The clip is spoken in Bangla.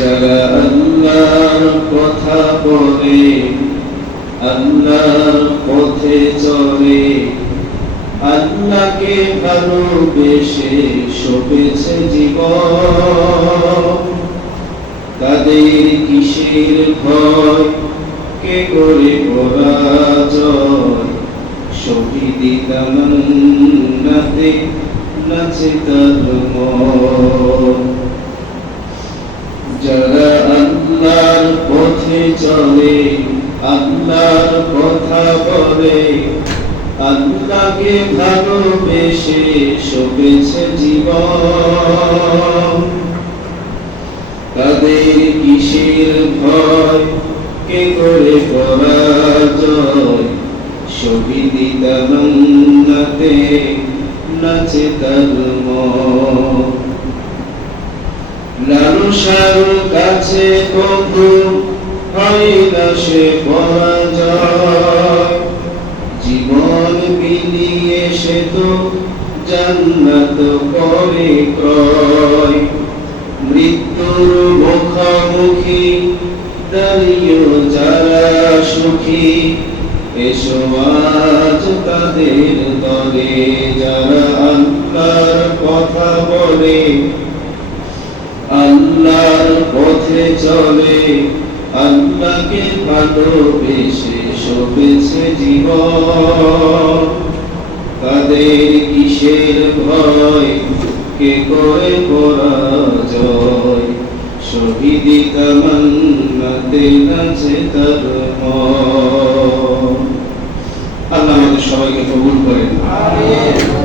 যারা আল্লাহর কথা বলে, আল্লাহর পথে চলে, আল্লাহকে ভালোবেসে সপেছে জীবন, তাদের কিসের ভয়, কে করে পরাজয়, শহীদি তামান্নাতে নাচে তার মন। যারা আল্লাহর পথে চলে, আল্লাহর কথা বলে, আল্লাহকে ভালোবেসে সপেছে জীবন, তাদের কিসের ভয়, কে করে পরাজয়, শহীদি তামান্নাতে নাচে তার মন। লালসার কাছে কবু হয় না সে পরাজয়, জীবন বিলিয়ে সে তো জান্নাত করে ক্রয়। মৃত্যুর মুখোমুখি দাঁড়িয়ে যারা সুখী, এসো আজ তাদের দলে। যারা আল্লাহর কথা বলে, আল্লাহর পথে চলে, আল্লাহকে ভালোবেসে সপেছে জীবন, তাদের কিসের ভয়, কে করে পরাজয়, শহীদি তামান্নাতে নাচে তার মন। আল্লাহ আমাদের সবাইকে কবুল করেন। আমিন।